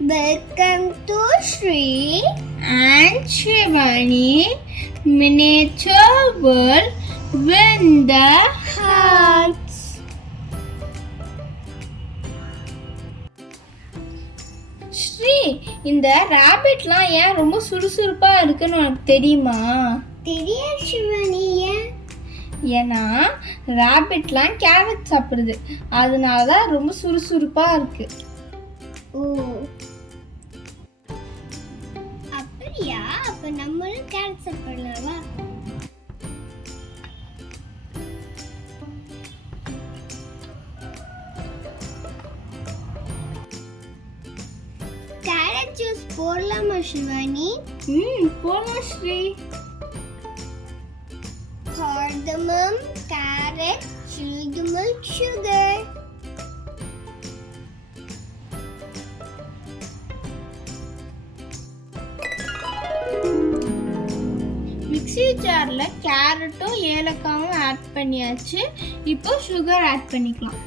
Welcome to Shri and Shrishivaani Miniature World with the Hearts. Sri, இந்த ராபிட்லாம் ஏன் ரொம்ப சுறுசுறுப்பா இருக்குன்னு உனக்கு தெரியுமா? தெரியாது சிவானி. ஏன்னா ராபிட்லாம் கேரட் சாப்பிடுது, அதனால தான் ரொம்ப சுறுசுறுப்பா இருக்கு. ஓ அப்படியா? அப்ப நம்மளும் கேரட் சாப்பிடலாமா? கேரட் ஜூஸ் போடலாமா சிவானி? போடலாம் Sri. Cardamom, carrot, chilled milk, sugar. Mixie ஜார்ல கேரட்டும் ஏலக்காவும் ஆட் பண்ணியாச்சு. இப்போ சுகர் ஆட் பண்ணிக்கலாம்.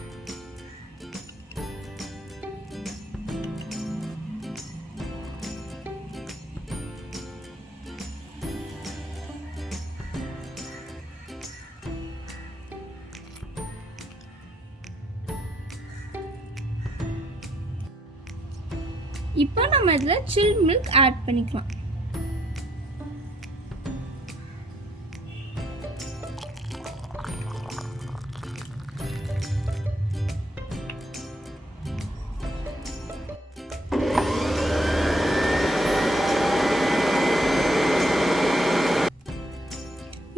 இப்போ நம்ம இதில் சில் மில்க் ஆட் பண்ணிக்கலாம்.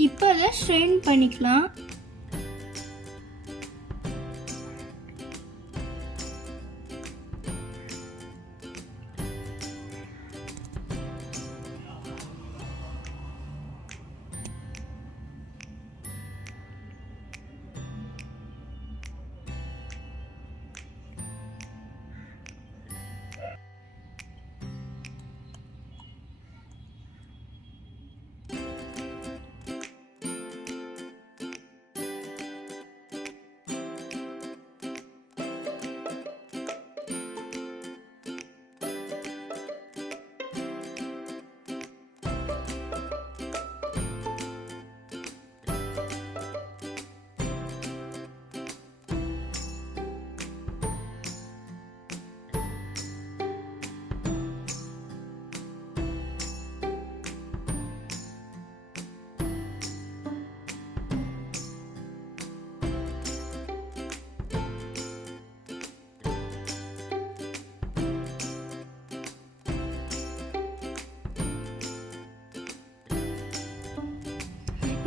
இப்போ அதை ஸ்ட்ரெயின் பண்ணிக்கலாம்.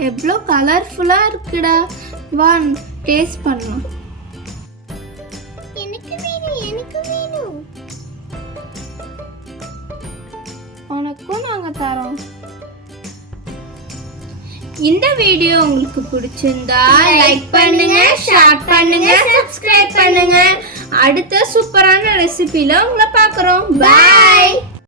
எவ்வளோ கலர்ஃபுல்லா இருக்குடா. வா டேஸ்ட் பண்ணலாம். எனக்கு வேணும், எனக்கு வேணும். உனக்கும் நாங்க தரோம். இந்த வீடியோ உங்களுக்கு பிடிச்சிருந்தா லைக் பண்ணுங்க, ஷேர் பண்ணுங்க, சப்ஸ்கிரைப் பண்ணுங்க. அடுத்த சூப்பரான ரெசிபில உங்களை பார்க்குறோம். பை.